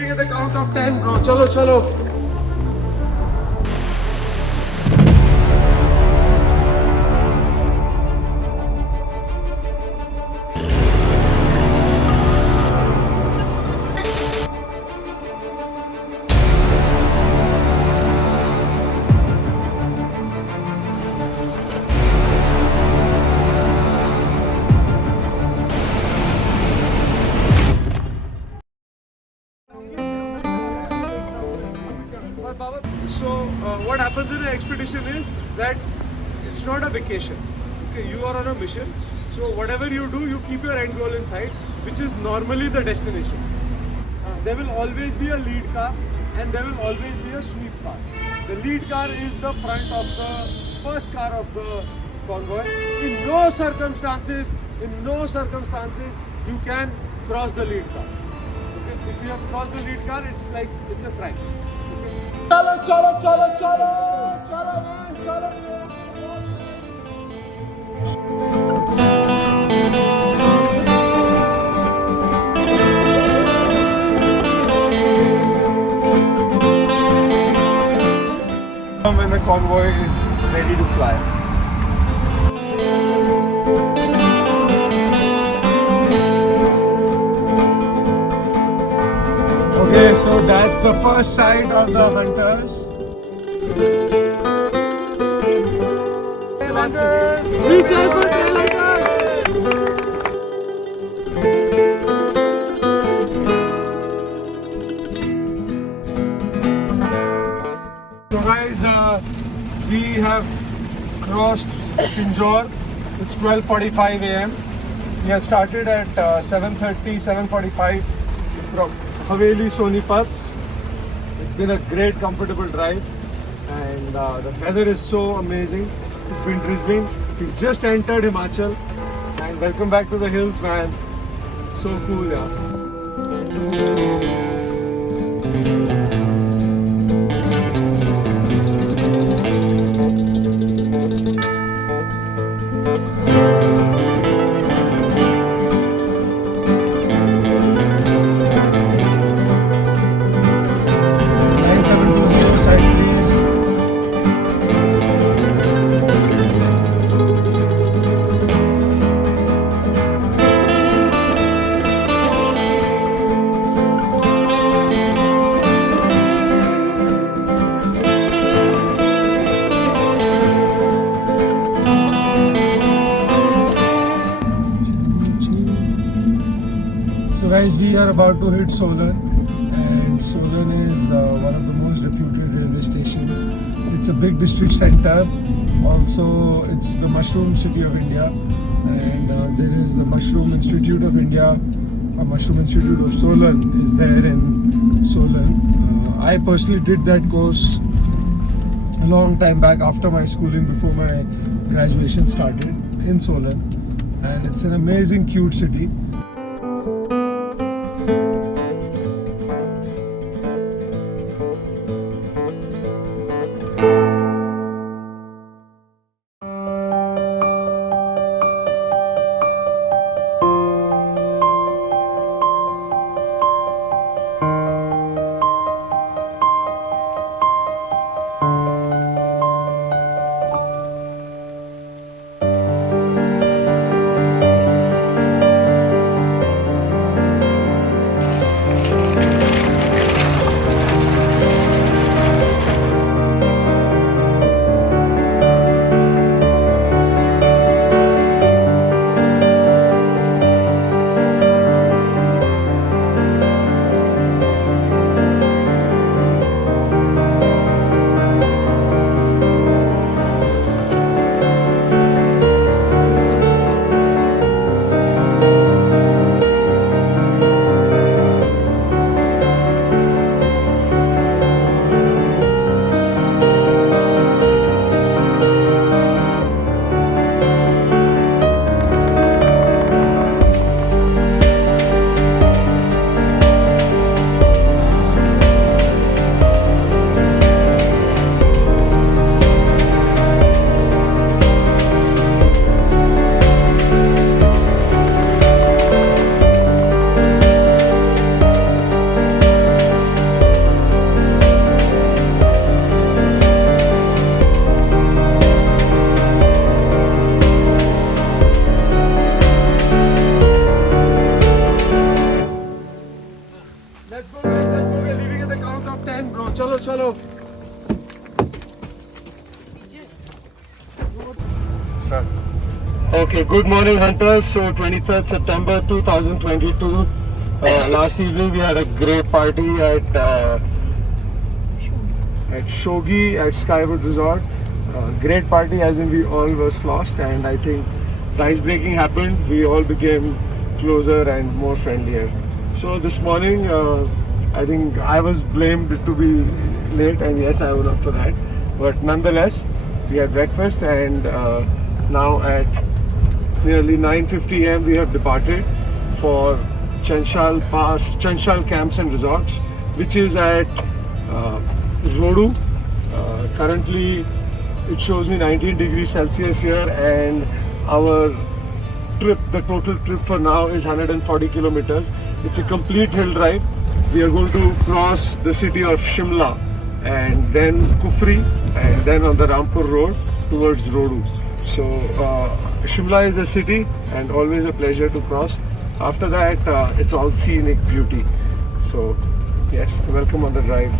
leaving at the count of 10, bro. Chalo, chalo. So what happens in an expedition is that it's not a vacation. Okay, you are on a mission. So whatever you do, you keep your end goal in sight, which is normally the destination. There will always be a lead car and there will always be a sweep car. The lead car is the front of the first car of the convoy. In no circumstances, you can cross the lead car. Okay? If you have crossed the lead car, it's a crime. Chalo, chalo, chalo, chalo, chalo, man, chalo. When the convoy is ready to fly. Okay, so that's the first sight of the hunters. Tail hunters! Reach out for tail hunters! So guys, we have crossed Pinjore. It's 12:45 a.m. We had started at 7:45 from Haveli Sonipat. It's been a great, comfortable drive, and the weather is so amazing. It's been drizzling. We've just entered Himachal, and welcome back to the hills, man. So cool, yeah. So guys, we are about to hit Solan, and Solan is one of the most reputed railway stations. It's a big district center. Also, it's the mushroom city of India, and there is the Mushroom Institute of India. A Mushroom Institute of Solan is there in Solan. I personally did that course a long time back after my schooling, before my graduation started in Solan, and it's an amazing, cute city. Let's go guys, let's go. We're leaving at the count of 10 bro. Chalo, chalo. Start. Okay, good morning hunters. So 23rd September 2022. Last evening we had a great party at Shogi at Skywood Resort. Great party as in we all was lost, and I think the ice breaking happened. We all became closer and more friendlier. So this morning I think I was blamed to be late, and yes, I own up for that. But nonetheless, we had breakfast, and now at nearly 9:50 am we have departed for Chanshal Pass, Chanshal Camps and Resorts, which is at Rodu. Currently it shows me 19 degrees Celsius here, and our trip, the total trip for now is 140 kilometers. It's a complete hill drive. We are going to cross the city of Shimla and then Kufri and then on the Rampur road towards Rodu. So Shimla is a city and always a pleasure to cross. After that it's all scenic beauty. So yes, welcome on the drive.